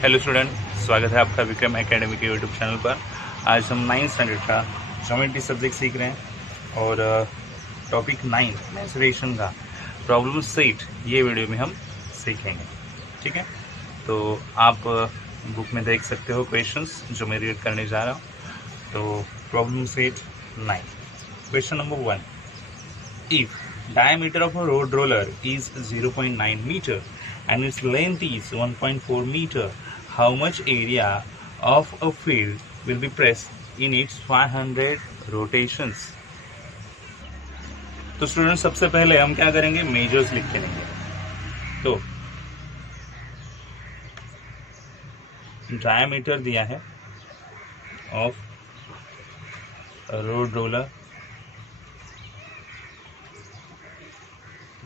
Hello student, स्वागत है आपका विक्रम एकेडमी के यूट्यूब चैनल पर। आज हम 9th स्टैंडर्ड का ज्योमेट्री सब्जेक्ट सीख रहे हैं और टॉपिक 9 मेंसुरेशन का प्रॉब्लम सेट ये वीडियो में हम सीखेंगे। ठीक है, तो आप बुक में देख सकते हो क्वेश्चंस जो मैं रीड करने जा रहा हूँ। तो problem set 9, question number 1, if diameter of a road roller is 0.9 meter and its length is 1.4 meter, how much area of a field will be pressed in its 500 rotations? तो student सबसे पहले हम क्या करेंगे, मेजर्स लिख के लेंगे। तो डायमीटर दिया है ऑफ रोड रोलर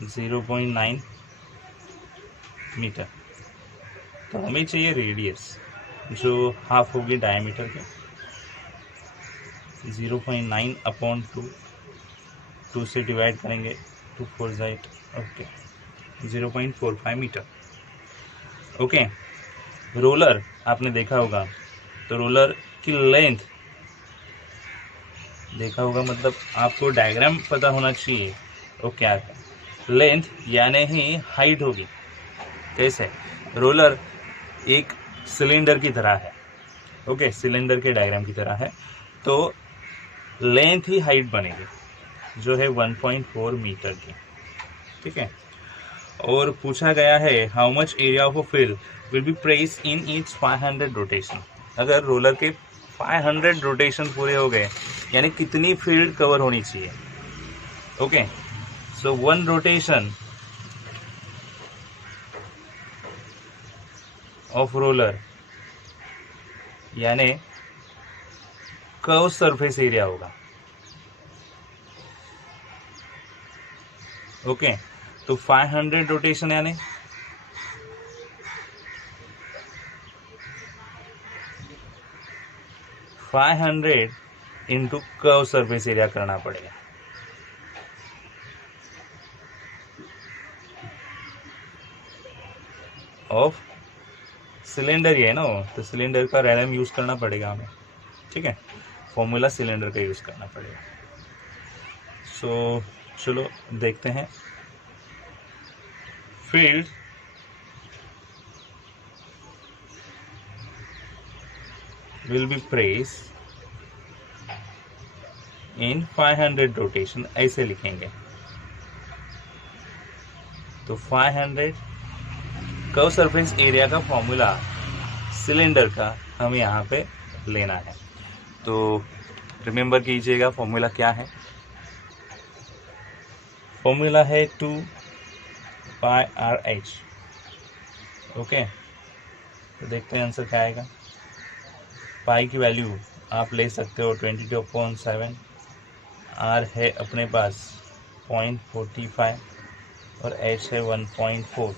0.9 मीटर, तो हमें चाहिए रेडियस जो हाफ होगी डायमीटर के 0.9 अपॉन 2 से डिवाइड करेंगे 2 4 8, ओके 0.45 मीटर। ओके, रोलर आपने देखा होगा, तो रोलर की लेंथ देखा होगा, मतलब आपको डायग्राम पता होना चाहिए वो क्या है। लेंथ यानी ही हाइट होगी। कैसे? रोलर एक सिलेंडर की तरह है, ओके, सिलेंडर के डायग्राम की तरह है, तो लेंथ ही हाइट बनेगी जो है 1.4 मीटर की। ठीक है, और पूछा गया है how much area of a field will be press in each 500 rotation. अगर रोलर के 500 रोटेशन पूरे हो गए यानी कितनी फील्ड कवर होनी चाहिए। Okay, so 1 rotation of roller यानी कर्व सरफेस एरिया होगा। ओके, तो 500 रोटेशन यानी 500 इंटू कर्व सरफेस एरिया करना पड़ेगा। ऑफ सिलेंडर ही है ना, तो सिलेंडर का रैडम यूज करना पड़ेगा हमें। ठीक है, फॉर्मूला सिलेंडर का यूज करना पड़ेगा। सो चलो देखते हैं। Field will be press in 500 rotation, ऐसे लिखेंगे। तो 500 कर्व सरफेस एरिया का फॉर्मूला सिलेंडर का हमें यहाँ पे लेना है। तो रिमेंबर कीजिएगा फॉर्मूला क्या है। फॉर्मूला है 2 पाई आर एच। ओके, तो देखते हैं आंसर क्या आएगा। पाई की वैल्यू आप ले सकते हो 22/7, आर है अपने पास 0.45 और एच है 1.4।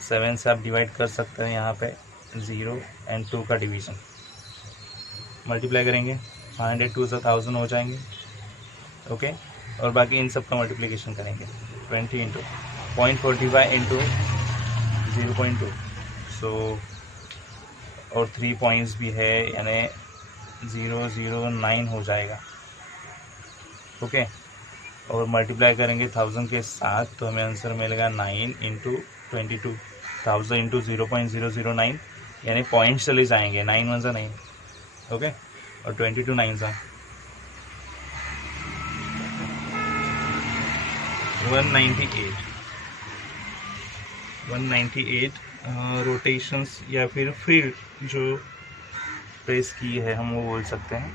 7 से आप डिवाइड कर सकते हैं, यहाँ पे 0 और 2 का डिवीज़न मल्टीप्लाई करेंगे 500 2 से 1000 हो जाएंगे। ओके, और बाकी इन सब का मल्टीप्लिकेशन करेंगे 20 इंटू 0.45 इंटू 0.2, सो और 3 पॉइंट्स भी है यानी 009 हो जाएगा। ओके, और मल्टीप्लाई करेंगे 1000 के साथ, तो हमें आंसर मिलेगा 9 इंटू 22, 1000 इंटू 0.009 यानी पॉइंट्स चले जाएंगे, 9 1 9। ओके, और 22 9 198 रोटेशंस या फिर फील्ड जो प्रेस की है हम वो बोल सकते हैं।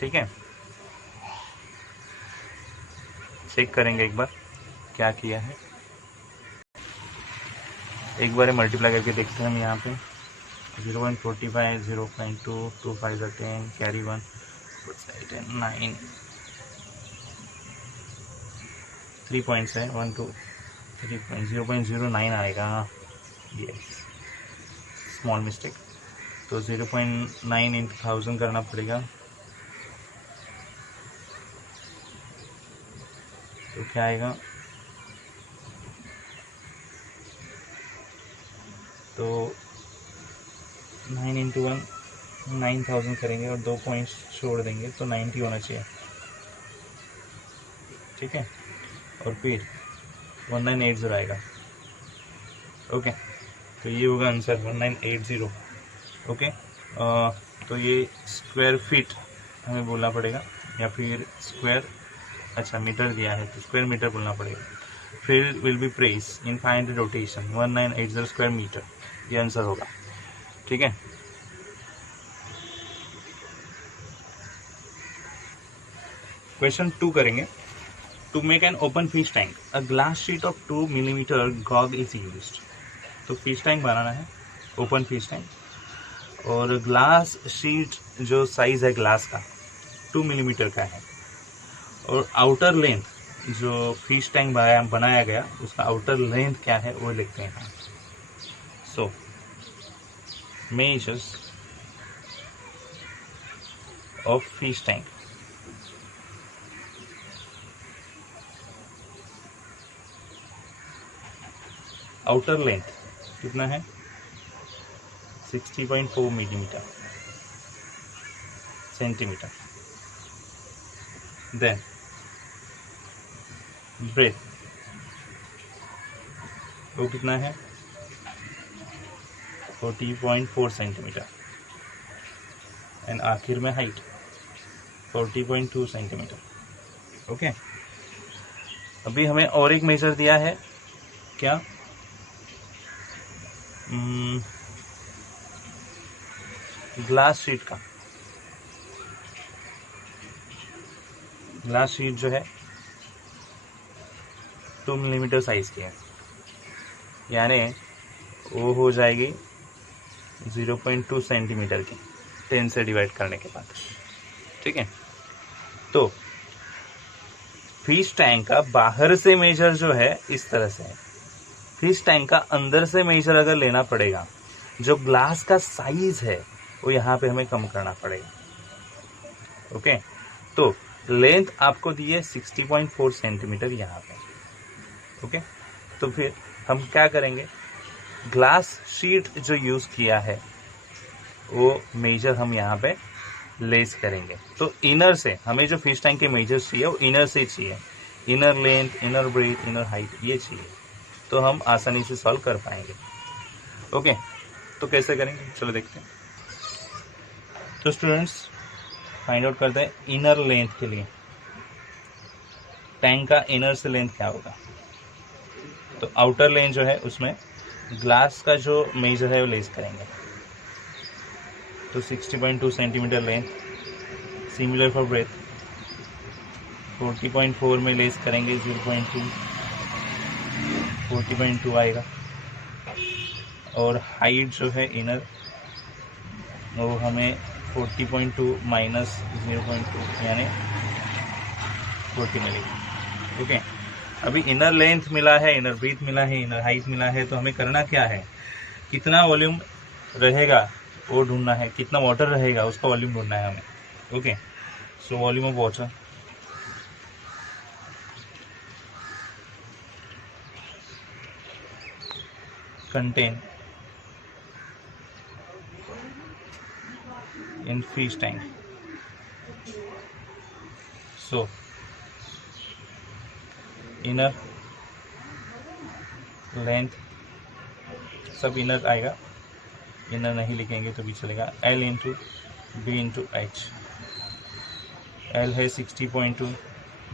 ठीक है, चेक करेंगे एक बार क्या किया है। एक बार मल्टीप्लाई करके देखते हैं हम यहाँ पे 0.45 0.2 2 5 10 कैरी 1 9 3 पॉइंट्स है 1 2 3 0.09 आएगा। Yes, small mistake. तो 0.9 इंटू 1000 करना पड़ेगा, तो क्या आएगा तो 9 इंटू 1 9000 करेंगे और 2 पॉइंट्स छोड़ देंगे तो 90 होना चाहिए, ठीक है। और फिर 1980 आएगा, ओके। तो ये होगा आंसर 1980, ओके। तो ये स्क्वायर फीट हमें बोलना पड़ेगा, या फिर स्क्वायर, अच्छा मीटर दिया है तो स्क्वायर मीटर बोलना पड़ेगा। फिर will be press in 500 rotation 1980 square metre, ये आंसर होगा, ठीक है। क्वेश्चन 2 करेंगे। To make an open fish tank a glass sheet of 2 millimetre gauge is used. तो फिश टैंक बनाना है, ओपन फिश टैंक, और ग्लास शीट जो साइज है ग्लास का 2 मिलीमीटर का है, और आउटर लेंथ जो फिश टैंक बनाया गया उसका आउटर लेंथ क्या है वो लिखते हैं। So measures of fish tank, outer length कितना है 60.4 मिलीमीटर सेंटीमीटर। देन ब्रेथ वो कितना है 40.4 सेंटीमीटर, एंड आखिर में हाइट 40.2 सेंटीमीटर, ओके। अभी हमें और एक मेजर दिया है, क्या ग्लास शीट का। ग्लास शीट जो है 2 मिलीमीटर साइज की है, यानी वो हो जाएगी 0.2 सेंटीमीटर की 10 से डिवाइड करने के बाद, ठीक है। तो फिश टैंक का बाहर से मेजर जो है इस तरह से है, फिश टैंक का अंदर से मेजर अगर लेना पड़ेगा, जो ग्लास का साइज है वो यहाँ पे हमें कम करना पड़ेगा, ओके। तो लेंथ आपको दी है 60.4 सेंटीमीटर यहाँ पे, ओके। तो फिर हम क्या करेंगे, ग्लास शीट जो यूज किया है वो मेजर हम यहाँ पे लेस करेंगे। तो इनर से हमें जो फिश टैंक के मेजर चाहिए वो इनर से चाहिए, inner length, inner breadth, inner height ये चाहिए, तो हम आसानी से सॉल्व कर पाएंगे, ओके। तो कैसे करेंगे चलो देखते हैं। तो स्टूडेंट्स फाइंड आउट करते हैं इनर लेंथ के लिए, टैंक का इनर से लेंथ क्या होगा। तो आउटर लेंथ जो है उसमें ग्लास का जो मेजर है वो लेस करेंगे, तो 60.2 centimetre length. Similar for breadth 40.4 में लेस करेंगे 0.2, 40.2 आएगा। और हाइट जो है इनर वो हमें 40.2 माइनस 0.2 यानी 40 मिलेगी, ओके। अभी इनर लेंथ मिला है, इनर ब्रीथ मिला है, इनर हाइट मिला है, तो हमें करना क्या है, कितना वॉल्यूम रहेगा वो ढूंढना है, कितना वाटर रहेगा उसका वॉल्यूम ढूंढना है हमें, okay. So volume of water contain in fish tank. So inner length सब इनर आएगा, इनर नहीं लिखेंगे तो भी चलेगा, L into B into H। L है 60.2,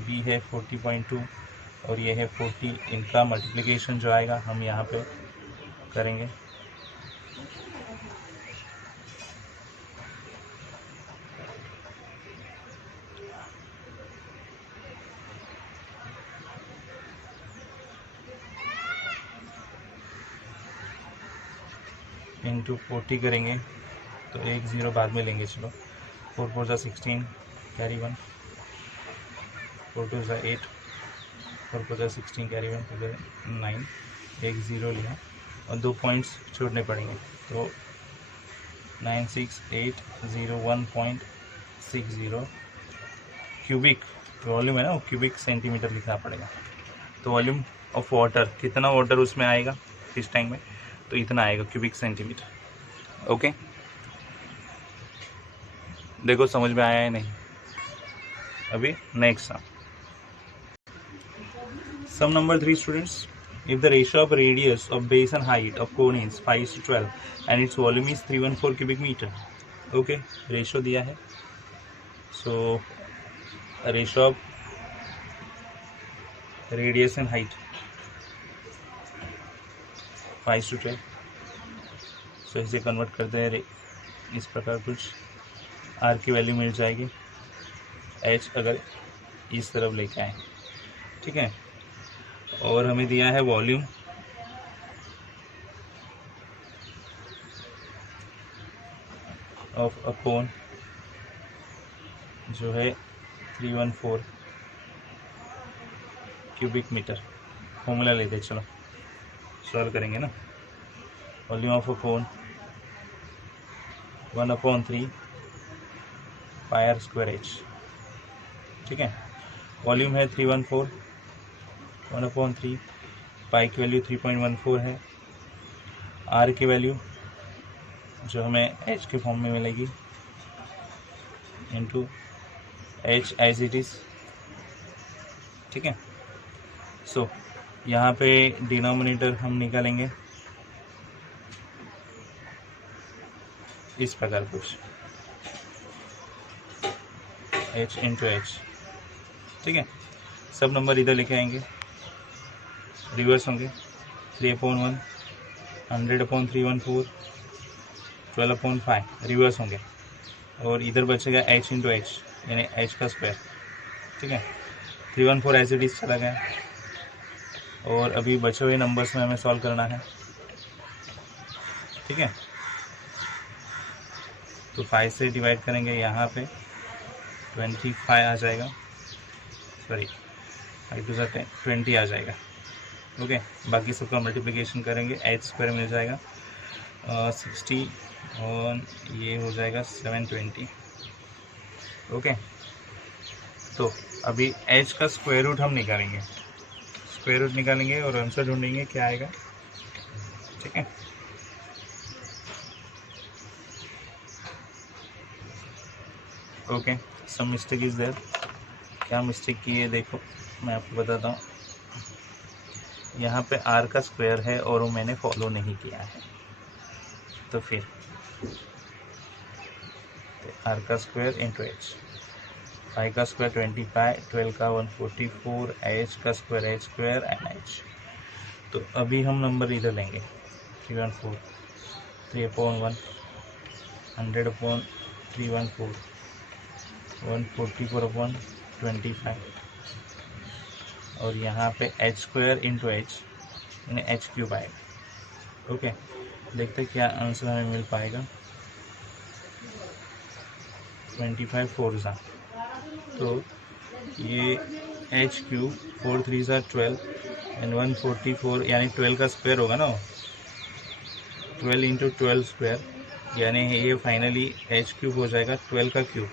B है 40.2 और ये है 40। इनका मल्टीप्लिकेशन जो आएगा हम यहाँ पे करेंगे, इंटू 40 करेंगे तो एक ज़ीरो बाद में लेंगे, चलो 4 4 16 कैरी 1, 4 2 8, 4 4 16 कैरी 1 9, एक ज़ीरो लिया और 2 पॉइंट्स छोड़ने पड़ेंगे, तो 96801.60 क्यूबिक वॉल्यूम है ना, वो क्यूबिक सेंटीमीटर लिखना पड़ेगा। तो वॉल्यूम ऑफ वाटर, कितना वाटर उसमें आएगा फिश टैंक में तो इतना आएगा क्यूबिक सेंटीमीटर। ओके, देखो समझ में आया है नहीं? अभी next sum number 3 students, if the ratio of radius of base and height of cone is 5:12 and its volume is 314 cubic meter. Okay, ratio दिया है, so ratio of radius and height 5:12, so इसे convert करते हैं इस प्रकार, कुछ r की value मिल जाएगी, h अगर इस तरफ लेके आए, ठीक है। और हमें दिया है वॉल्यूम ऑफ अ कोन जो है 314 क्यूबिक मीटर। फॉर्मूला लेते हैं, चलो सॉल्व करेंगे ना। Volume of a cone 1/3 pi r square h, ठीक है। वॉल्यूम है 314, 1/3 पाई की वैल्यू 3.14 है, आर की वैल्यू जो हमें एच के फॉर्म में मिलेगी into H as it is, ठीक है। सो यहाँ पे डिनोमिनेटर हम निकालेंगे इस प्रकार कुछ, एच इंटू एच, ठीक है। सब नंबर इधर लेके आएंगे, रिवर्स होंगे, 3/1, 100/314, 12/5 रिवर्स होंगे, और इधर बचेगा h इंटू एच यानी h का स्क्वायर, ठीक है। 314 एज इट इज चला गया, और अभी बचे हुए नंबर्स में हमें सॉल्व करना है, ठीक है। तो 5 से डिवाइड करेंगे, यहाँ पे 25 आ जाएगा, सॉरी 5 to 20 आ जाएगा, ओके। बाकी सबका मल्टीप्लिकेशन करेंगे, एच स्क्वायर मिल जाएगा 60 और ये हो जाएगा 720, ओके। तो अभी एच का स्क्वायर रूट हम निकालेंगे, स्क्वायर रूट निकालेंगे और आंसर ढूंढेंगे क्या आएगा, ठीक है। Okay, some mistake is there. क्या मिस्टेक की है देखो, मैं आपको बताता हूँ। यहाँ पे r का स्क्वायर है और वो मैंने फॉलो नहीं किया है, तो फिर r का स्क्वायर इंटू एच, 5 का स्क्वायर 25, 12 का 144, h का square h square and h। तो अभी हम नंबर इधर लेंगे, 314, 3/1, 100/314, 144/25, और यहाँ पे h स्क्वायर इंटू एच यानी h क्यूब आएगा, ओके। देखते क्या आंसर हमें मिल पाएगा। 25 4 सा, तो ये h क्यूब 4 3 सा 12 एंड 144 यानी 12 का स्क्वायर होगा ना, 12 इंटू 12 स्क्वायर यानी ये फाइनली h क्यूब हो जाएगा 12 का क्यूब,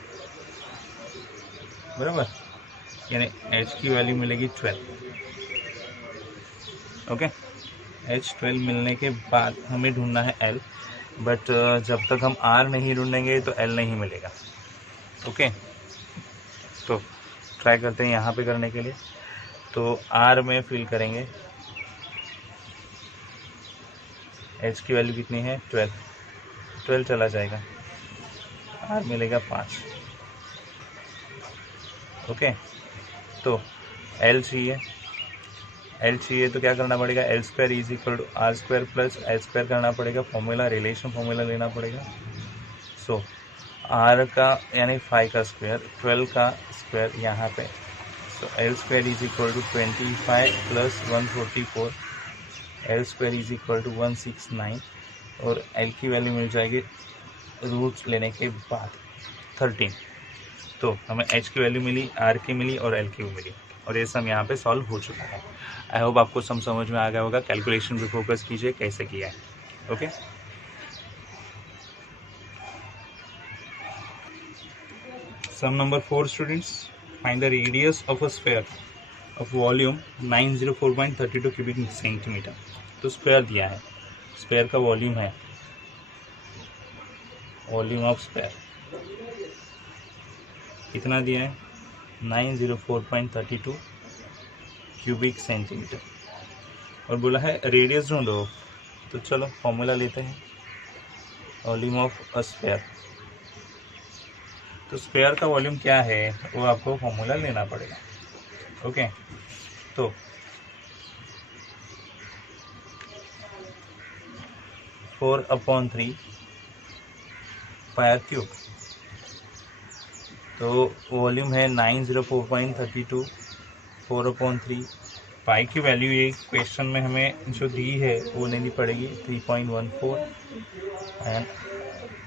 बराबर, यानी h की वैल्यू मिलेगी 12, ओके। h 12 मिलने के बाद हमें ढूंढना है l, बट जब तक हम r नहीं ढूंढेंगे तो l नहीं मिलेगा, ओके। तो ट्राई करते हैं यहाँ पे करने के लिए। तो r में फिल करेंगे, h की वैल्यू कितनी है 12 चला जाएगा, r मिलेगा 5, ओके। तो l चाहिए तो क्या करना पड़ेगा, L square is equal to R square plus H square करना पड़ेगा, फॉर्मूला रिलेशन फॉर्मूला लेना पड़ेगा। सो आर का यानी 5 का स्क्वायर, 12 का स्क्वायर यहाँ पे, so l square is equal to 25 plus 144, l square is equal to 169, और एल की वैल्यू मिल जाएगी रूट्स लेने के बाद 13। तो हमें एच की वैल्यू मिली, आर की मिली और एल की मिली, और ये सम यहाँ पे सॉल्व हो चुका है। आई होप आपको सम समझ में आ गया होगा। कैलकुलेशन पे फोकस कीजिए कैसे किया है, okay. Sum number 4 students, find the radius of a sphere of volume 904.32 cubic centimetre. तो स्क्वायर दिया है, स्फीयर का वॉल्यूम है, वॉल्यूम ऑफ स्फीयर कितना दिया है 904.32 क्यूबिक सेंटीमीटर, और बोला है रेडियस ढूंढो। तो चलो फॉर्मूला लेते हैं, वॉल्यूम ऑफ अ स्फीयर। तो स्फीयर का वॉल्यूम क्या है वो आपको फॉर्मूला लेना पड़ेगा। ओके, तो 4/3 पाई क्यूब, तो वॉल्यूम है 904.32, 4/3 पाई की वैल्यू ये क्वेश्चन में हमें जो दी है वो लेनी पड़ेगी 3.14, and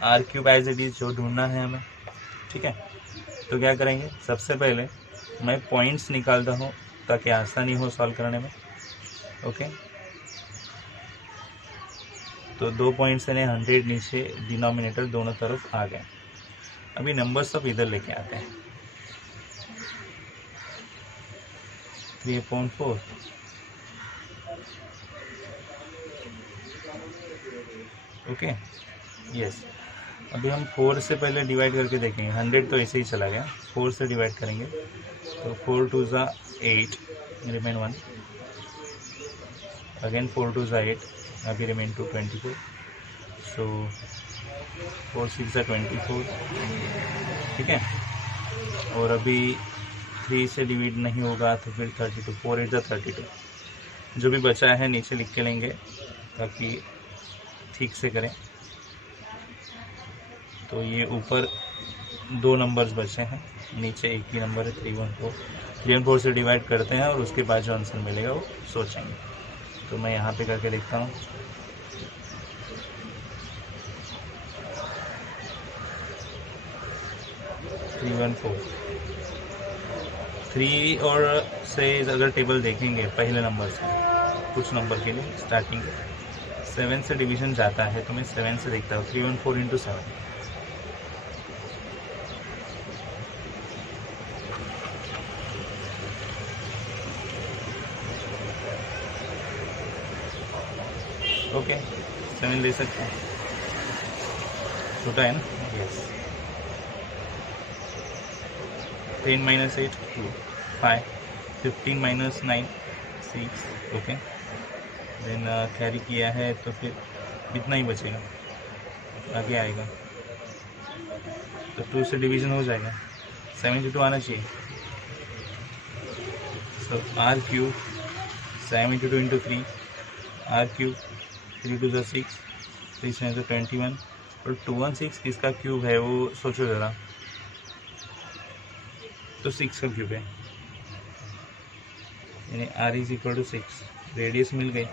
R cube as it is जो ढूंढना है हमें। ठीक है, तो क्या करेंगे, सबसे पहले मैं पॉइंट्स निकालता हूँ ताकि आसानी हो सॉल्व करने में। ओके, तो 2 पॉइंट्स यानी 100 नीचे, डिनोमिनेटर दोनों तरफ आ गए। अभी नंबर सब इधर लेके आते हैं। 3/4, ओके यस। अभी हम 4 से पहले डिवाइड करके देखेंगे, 100 तो ऐसे ही चला गया, 4 से डिवाइड करेंगे तो 4 2 ज़ा 8, रिमेन 1, अगेन 4 2 ज़ा 8, अभी रिमेन 2 24, सो 4 6 ज़ा 24। ठीक है, और अभी 3 से डिवाइड नहीं होगा तो फिर 32, 4 8 ज़ा 32, जो भी बचा है नीचे लिख के लेंगे ताकि ठीक से करें। तो ये ऊपर 2 नंबर्स बचे हैं, नीचे एक ही नंबर है 314। 314 से डिवाइड करते हैं और उसके बाद जो आंसर मिलेगा वो सोचेंगे। तो मैं यहाँ पे करके देखता हूँ। थ्री और से अगर टेबल देखेंगे पहले नंबर से, कुछ नंबर के लिए स्टार्टिंग 7 से डिवीजन जाता है, तो मैं 7 से देखता हूँ। 314 इंटू 7, ओके 7 ले सकते हैं, छोटा है ना। Yes, 10 - 8 2, 5, 15 - 9 6, okay. देन कैरी किया है तो फिर इतना ही बचेगा, आगे आएगा तो 2 से डिवीजन हो जाएगा, 72 आना चाहिए। So r cube 72 into 3, r cube 3 2 ज़ा 6, 3 7 ज़ा 21, और 216 किसका क्यूब है वो सोचो ज़रा। तो 6 का क्यूब है, यानी r is equal to 6। Radius मिल गई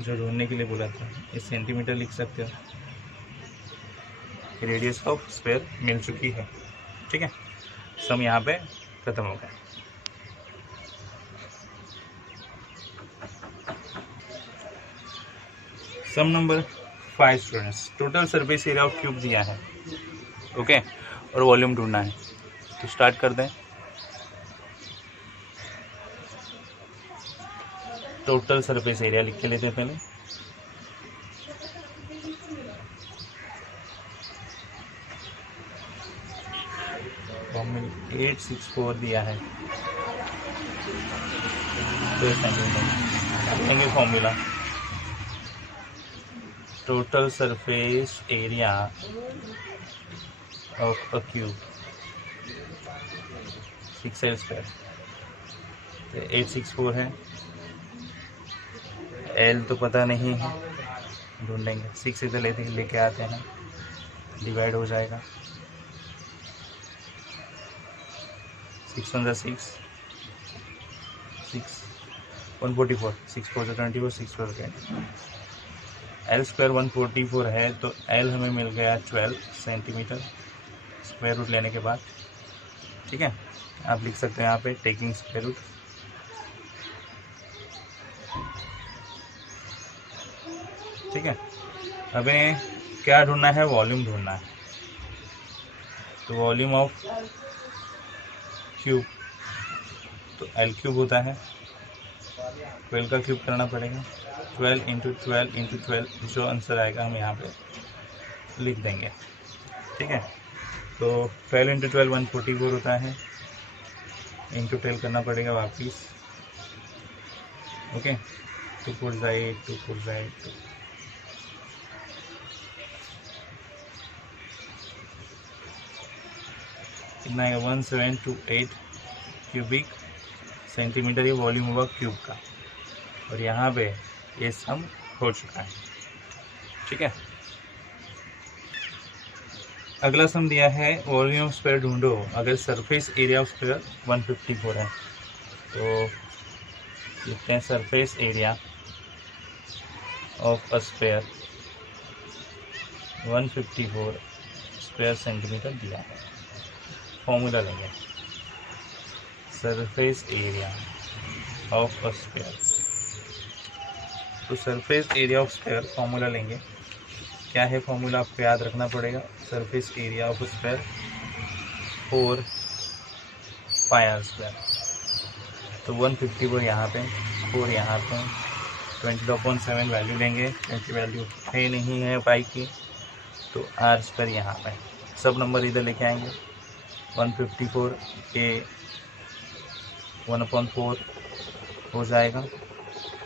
जो ढूंढने के लिए बोला था, इस सेंटीमीटर लिख सकते हो। रेडियस ऑफ स्फीयर मिल चुकी है। ठीक है, सम यहाँ पे खत्म हो गया। Sum number 5 students, total surface area of cube दिया है, ओके, और वॉल्यूम ढूंढना है। तो स्टार्ट कर दें। टोटल सरफेस एरिया लिख के लेते हैं पहले। फॉर्मूला 864 दिया है, तो लेंगे formula total surface area of a cube 6L², तो 864 है। एल तो पता नहीं है, ढूंढ लेंगे। 6 इधर लेके आते हैं, डिवाइड हो जाएगा। 6 1 6, 6 144, 6 4 24, 6 4 20। L² 144 है, तो L हमें मिल गया 12 सेंटीमीटर स्क्वायर रूट लेने के बाद। ठीक है, आप लिख सकते हैं यहाँ पे टेकिंग स्क्वायर रूट। ठीक है, हमें क्या ढूंढना है, वॉल्यूम ढूंढना है। तो वॉल्यूम ऑफ क्यूब तो L³ होता है 12 का क्यूब करना पड़ेगा, 12 इंटू 12 इंटू 12, जो आंसर आएगा हम यहाँ पे लिख देंगे। ठीक है, तो 12 इंटू 12 144 होता है, इंटू 12 करना पड़ेगा वापिस। ओके, 2 4 8, 2 4 8, कितना है 1728 क्यूबिक सेंटीमीटर, ये वॉल्यूम होगा क्यूब का, और यहाँ पे ये सम हो चुका है। ठीक है, अगला सम दिया है वॉल्यूम ऑफ स्फीयर ढूंढो अगर सरफेस एरिया ऑफ स्फीयर 154 है। तो लिखते हैं surface area of a sphere 154 square centimetre दिया है। फॉर्मूला लेंगे surface area of a sphere. तो surface area of sphere formula लेंगे, क्या है फॉर्मूला आपको याद रखना पड़ेगा। Surface area of sphere 4 pi r square. तो 154 यहाँ पे, 4 यहाँ पे, 20/7 वैल्यू लेंगे क्योंकि वैल्यू है नहीं है पाई की, तो आर स्क्वायर यहाँ पे, सब नंबर इधर लेके आएंगे। 154 के 1/4 हो जाएगा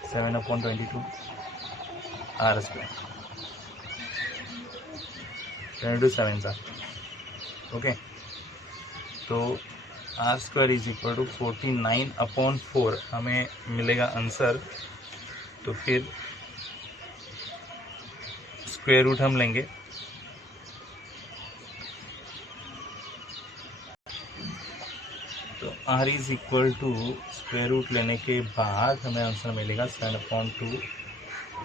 7/22 आर स्क्वायर, 22 7 ओके। तो R square is equal to 49/4 हमें मिलेगा आंसर। तो फिर स्क्वायर रूट हम लेंगे, तो R is equal to square root लेने के बाद हमें आंसर मिलेगा 7/2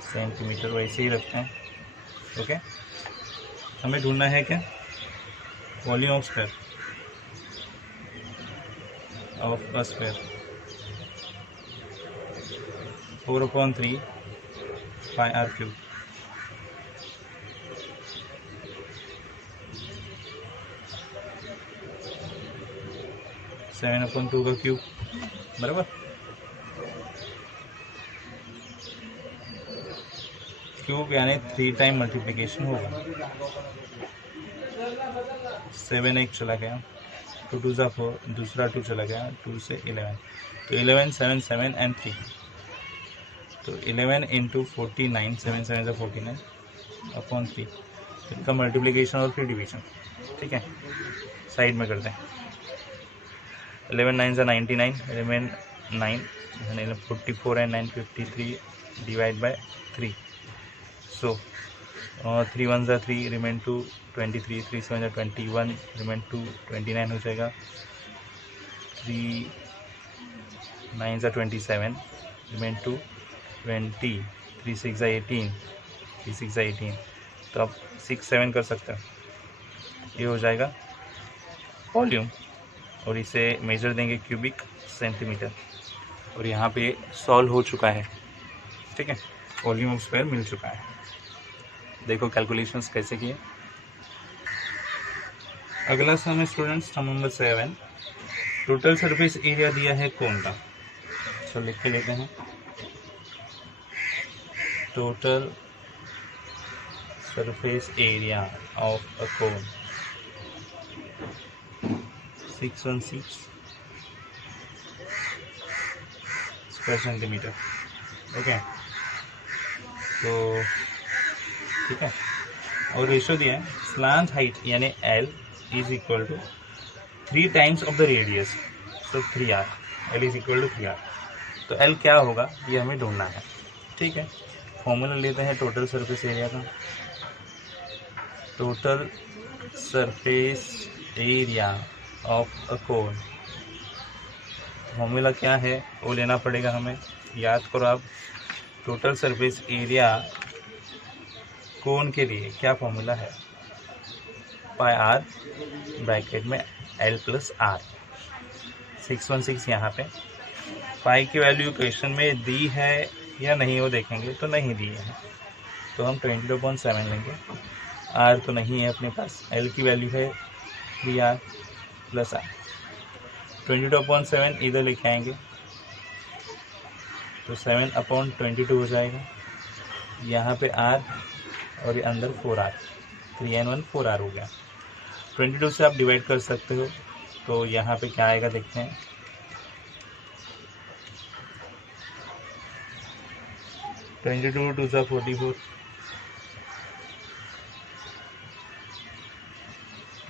सेंटीमीटर। वैसे ही रखते हैं। ओके, हमें ढूंढना है क्या volume of sphere of a sphere 4/3 pi R cube. Seven upon 2 का क्यूब बराबर। क्यूब यानी 3 टाइम मल्टीप्लिकेशन होगा। 7 एक चला गया, 2 2 ज़ा 4, दूसरा 2 चला गया, 2 से 11, तो 11 7 7 एंड 3, तो 11 इंटू 49, 7 7 49 अपॉन 3, इनका मल्टीप्लिकेशन और फिर डिवीजन। ठीक है, साइड में करते हैं। 11 9 99, remain 9, 44 and 9 53 divide by 3। So 3 1 3, remain 2 23, 3 7 21, remain 2 29 हो जाएगा। 3 9 27, रिमेन 2 20, 3 6 18, 3 6 18, तो आप 6 7 कर सकते हो। ये हो जाएगा वॉल्यूम, और इसे मेजर देंगे क्यूबिक सेंटीमीटर, और यहाँ पे सॉल्व हो चुका है। ठीक है, वॉल्यूम ऑफ स्फीयर मिल चुका है। देखो कैलकुलेशंस कैसे किए। अगला सम है students, sum number 7। Total surface area दिया है कोन का, तो लिख के लेते हैं। Total surface area of a cone 616 square centimetre. Okay, तो ठीक है, और रेशो दिया है स्लांट हाइट यानी L is equal to 3 times of the radius, so 3R, L is equal to 3R। तो L क्या होगा ये हमें ढूंढना है। ठीक है, फॉर्मूला लेते हैं टोटल सरफेस एरिया का। Total surface area of a cone, formula क्या है वो लेना पड़ेगा हमें, याद करो आप। टोटल सरफेस एरिया कोन के लिए क्या फॉर्मूला है, पाई आर ब्रैकेट में L प्लस R। 616 यहाँ पे, पाई की वैल्यू क्वेश्चन में दी है या नहीं वो देखेंगे, तो नहीं दी है, तो हम 20/7 लेंगे। R तो नहीं है अपने पास, L की वैल्यू है 3R प्लस R। 20/7 इधर लेके आएंगे, तो 7/22 हो जाएगा। यहाँ पे r और ये अंदर 4r, 3n1 4r हो गया। 22 से आप डिवाइड कर सकते हो, तो यहाँ पे क्या आएगा देखते हैं। 22 2 सा 44,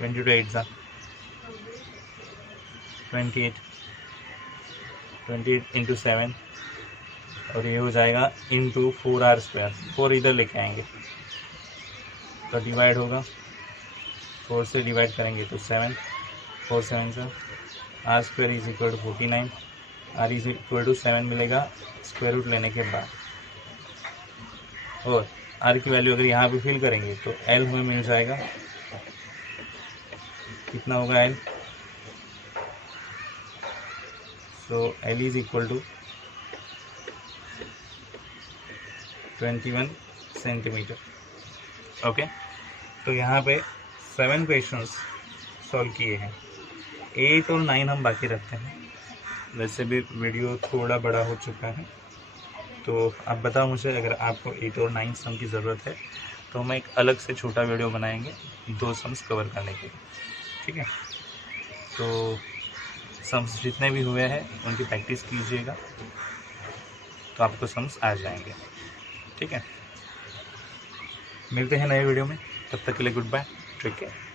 22 8 सा 28, 28 इंटू 7, और ये हो जाएगा इंटू 4r²। 4 इधर लेके आएंगे तो डिवाइड होगा, 4 से डिवाइड करेंगे तो 7, 4 7 सा r² is equal to 49, r is equal to 7 मिलेगा स्क्वायर रूट लेने के बाद। और r की वैल्यू अगर यहाँ पे फिल करेंगे तो l हमें मिल जाएगा, कितना होगा l, so l is equal to 21 centimetre. Okay, तो यहाँ पे 7 क्वेश्चंस सॉल्व किए हैं, 8 और 9 हम बाकी रखते हैं। वैसे भी वीडियो थोड़ा बड़ा हो चुका है, तो आप बताओ मुझे, अगर आपको 8 और 9 सम की ज़रूरत है तो हम एक अलग से छोटा वीडियो बनाएंगे 2 सम्स कवर करने के लिए, ठीक है। तो सम्स जितने भी हुए हैं उनकी प्रैक्टिस कीजिएगा, तो आपको सम्स आ जाएंगे, ठीक है। मिलते हैं नए वीडियो में, तब तक के लिए गुड बाय, टेक केयर।